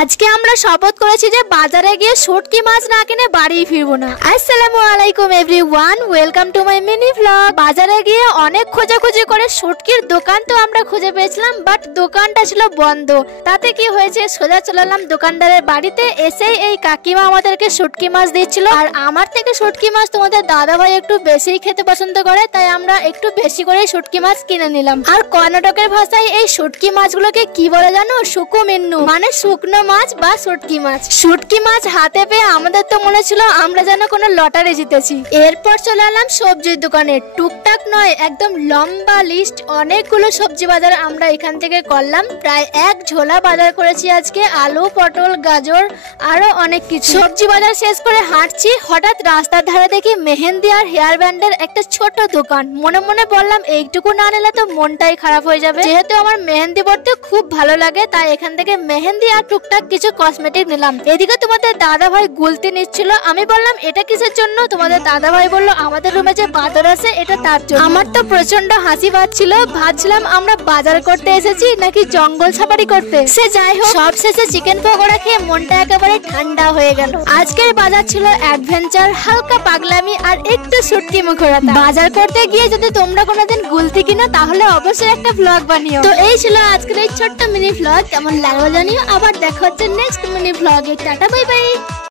আজকে আমরা শপথ করেছি যে বাজারে গিয়ে শুটকি মাছ না কিনে বাড়ি ফিরবো না। আসসালামু আলাইকুম everyone, welcome to my mini vlog. বাজারে গিয়ে অনেক খোঁজাখুঁজি করে শুটকির দোকান তো আমরা খুঁজে পেয়েছিলাম, বাট দোকানটা ছিল বন্ধ। তাতে কি হয়েছে, সোজা চলে এলাম দোকানদারের বাড়িতে। এসেই এই কাকিমা আমাদেরকে শুটকি মাছ দিচ্ছিল। আর আমার থেকে শুটকি মাছ তোমাদের দাদা ভাই একটু বেশি খেতে পছন্দ করে, তাই আমরা একটু বেশি করে শুটকি মাছ কিনে নিলাম। আর কর্ণাটকের ভাষায় এই শুটকি মাছগুলোকে কি বলে জানো? শুকুমিন্নু, মানে শুকনো মাছ বা শুটকি মাছ। শুটকি মাছ হাতে পেয়ে আমাদের তো মনে ছিল আমরা যেন কোনো লটারি জিতেছি। এরপর চলে এলাম সবজির দোকানে। টুকটাক নয়, একদম লম্বা লিস্ট, অনেকগুলো সবজি বাজার আমরা এখান থেকে করলাম। প্রায় এক ঝোলা বাজার করেছি আজকে, আলু, পটল, গাজর, আরো অনেক কিছু। সবজি বাজার শেষ করে হাঁটছি, হঠাৎ রাস্তার ধারে দেখি মেহেন্দি আর হেয়ার ব্যান্ডের একটা ছোট দোকান। মনে মনে বললাম এইটুকু না নিলে তো মনটাই খারাপ হয়ে যাবে। যেহেতু আমার মেহেন্দি পড়তে খুব ভালো লাগে, তাই এখান থেকে মেহেন্দি আর টুকটাক কিছু কসমেটিক নিলাম। এদিকে তোমাদের দাদা ভাই গুলতি নিচ্ছিল। আমি বললাম এটা কিসের জন্য? তোমাদের দাদা ভাই বললো আমাদের রুমে যে বাদর আছে এটা তার জন্য। আমার তো প্রচন্ড হাসি পাচ্ছিল, ভাবছিলাম আমরা বাজার করতে এসেছি নাকি জঙ্গল সাফারি করতে। সে যাই হোক, সব শেষে চিকেন পকোড়া খেয়ে মনটা একেবারে ঠান্ডা হয়ে গেল। আজকের বাজার ছিল অ্যাডভেঞ্চার, হালকা পাগলামি আর একটু শুটকি মুখরতা। বাজার করতে গিয়ে যদি তোমরা কোনোদিন গুলতি কিনো তাহলে অবশ্যই একটা ব্লগ বানিও। তো এই ছিল আজকের এই ছোট্ট মিনি ব্লগ। কেমন লাগলো জানিও। আবার দেখা হচ্ছে নেক্সট মিনি ব্লগে। Tata, bye bye.